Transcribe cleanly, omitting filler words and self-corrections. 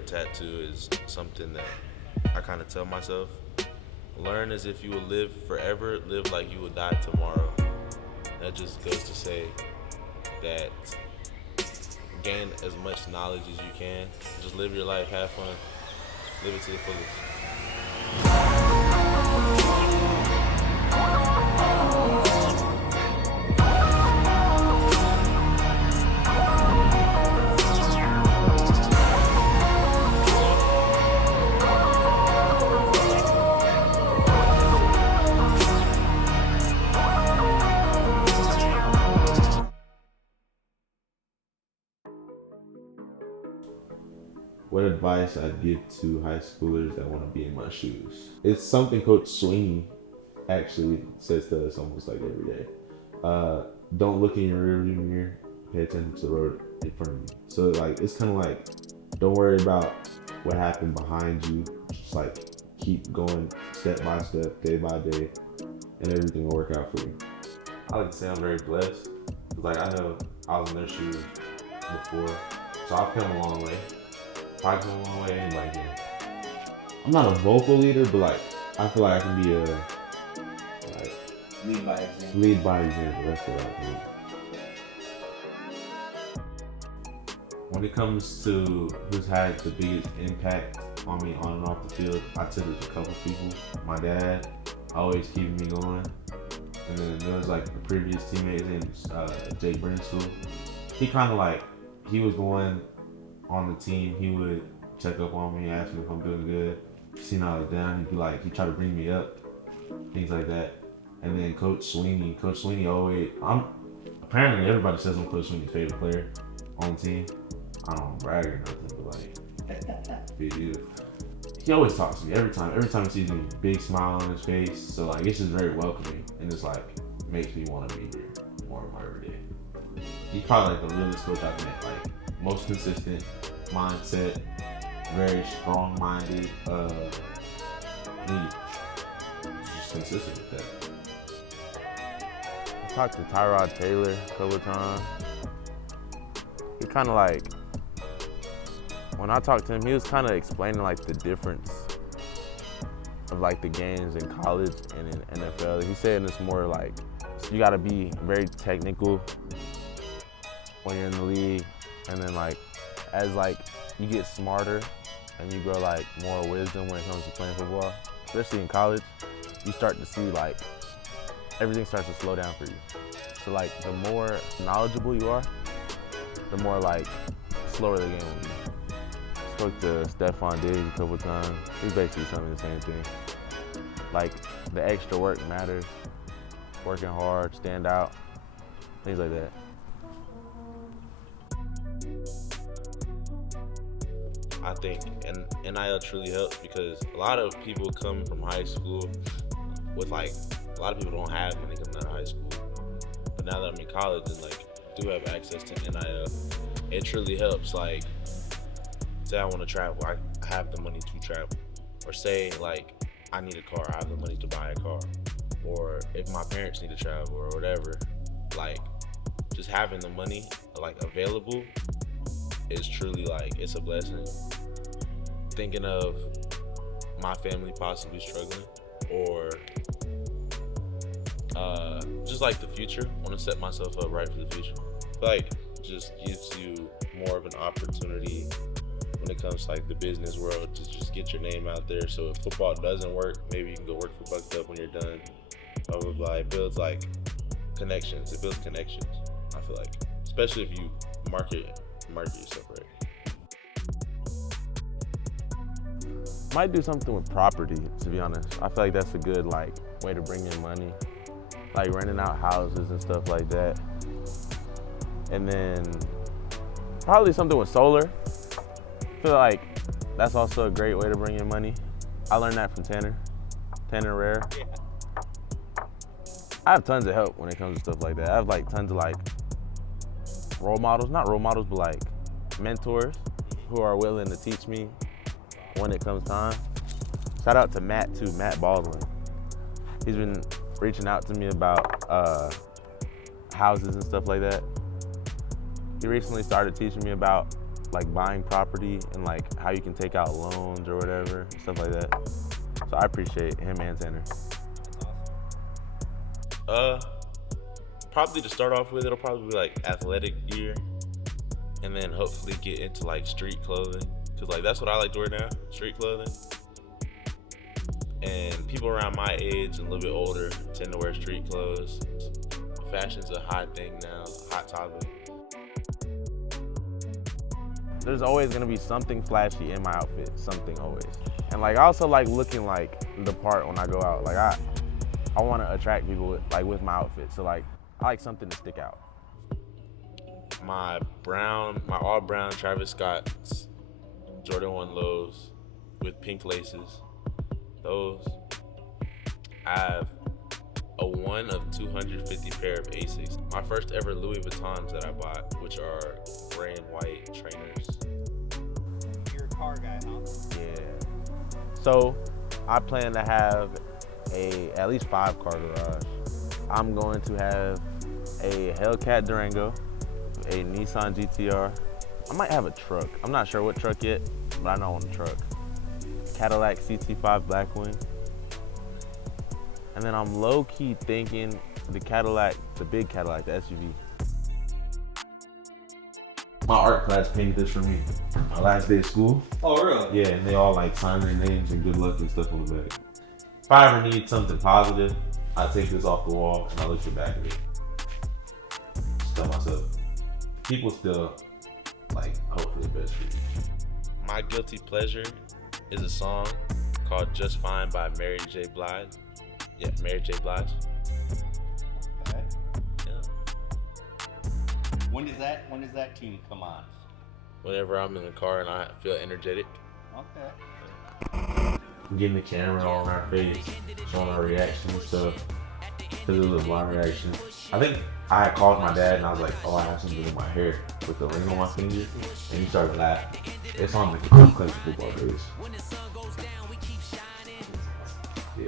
favorite tattoo is something that I kind of tell myself. Learn as if you will live forever, live like you will die tomorrow. That just goes to say that gain as much knowledge as you can. Just live your life, have fun, live it to the fullest. What advice I'd give to high schoolers that want to be in my shoes? It's something Coach Sweeney actually says to us almost like every day. Don't look in your rearview mirror. Pay attention to the road in front of you. So like it's kind of like don't worry about what happened behind you. Just like keep going step by step, day by day, and everything will work out for you. I like to say I'm very blessed. Like I know I was in their shoes before, so I've come a long way. Probably come a long way, anybody can. I'm not a vocal leader, but like I feel like I can be a like Lead by example. lead by example. That's what I think. When it comes to who's had the biggest impact on me on and off the field, I tip it to a couple people. My dad, always keeping me going. And then there was like the previous teammate named Jake Brenstall. He kind of like, he was the one on the team. He would check up on me, ask me if I'm doing good. Seen I was down, he'd be like, he tried to bring me up, things like that. And then Coach Sweeney always, apparently everybody says I'm Coach Sweeney's favorite player on the team. I don't brag or nothing, but like, big deal. He always talks to me every time he sees me, big smile on his face. So like, it's just very welcoming and it's like, makes me want to be here more and more every day. He's probably like the realest coach I've met, like most consistent mindset, very strong-minded, just consistent with that. I talked to Tyrod Taylor a couple of times. He kind of like, when I talked to him, he was kind of explaining like the difference of like the games in college and in NFL. He said it's more like, you gotta be very technical when you're in the league, and then like, as like you get smarter and you grow like more wisdom when it comes to playing football, especially in college, you start to see like everything starts to slow down for you. So like the more knowledgeable you are, the more like slower the game will be. Spoke to Stephon Diggs a couple times. He's basically telling me the same thing. Like the extra work matters, working hard, stand out, things like that. I think NIL truly helps because a lot of people come from high school with like, a lot of people don't have money coming out of high school. But now that I'm in college and like do have access to NIL, it truly helps. Like, say I want to travel, I have the money to travel. Or say like, I need a car, I have the money to buy a car. Or if my parents need to travel or whatever, like just having the money like available is truly like, it's a blessing. Thinking of my family possibly struggling or just like the future, want to set myself up right for the future. Like just gives you more of an opportunity when it comes to like the business world to just get your name out there. So if football doesn't work, maybe you can go work for Bucked Up when you're done. Blah, blah, blah. It builds like connections. It builds connections, I feel like. Especially if you market yourself right. Might do something with property, to be honest. I feel like that's a good like way to bring in money. Like renting out houses and stuff like that. And then probably something with solar. I feel like that's also a great way to bring in money. I learned that from Tanner Rare. I have tons of help when it comes to stuff like that. I have like tons of like role models, not role models, but like mentors who are willing to teach me when it comes time. Shout out to Matt too, Matt Baldwin. He's been reaching out to me about houses and stuff like that. He recently started teaching me about like buying property and like how you can take out loans or whatever, stuff like that. So I appreciate him and Tanner. Probably to start off with, it'll probably be like athletic gear, and then hopefully get into like street clothing, cause like that's what I like to wear now, street clothing. And people around my age and a little bit older tend to wear street clothes. Fashion's a hot thing now, a hot topic. There's always gonna be something flashy in my outfit, something always. And like I also like looking like the part when I go out. Like I want to attract people with my outfit. So like I like something to stick out. My all brown Travis Scott's Jordan 1 lows with pink laces. Those. I have a 1 of 250 pair of Asics. My first ever Louis Vuittons that I bought, which are gray and white trainers. You're a car guy, huh? Yeah. So I plan to have at least 5 car garage. I'm going to have a Hellcat Durango, a Nissan GTR. I might have a truck. I'm not sure what truck yet, but I know I want a truck. Cadillac CT5 Blackwing. And then I'm low-key thinking the Cadillac, the big Cadillac, the SUV. My art class painted this for me. My last day of school. Oh, really? Yeah, and they all like sign their names and good luck and stuff on the back. If I ever need something positive, I take this off the wall and I look at the back of it. Just tell myself, people still like hope for the best for you. My guilty pleasure is a song called Just Fine by Mary J. Blige. Yeah, Mary J. Blige. Okay. Yeah. When does that tune come on? Whenever I'm in the car and I feel energetic. Okay. Getting the camera on our face, showing our reaction and stuff. Because it was a blind reaction. I think I had called my dad and I was like, oh, I have something in my hair with the ring on my finger. And he started laughing. It's on the Clemson football days. Yeah.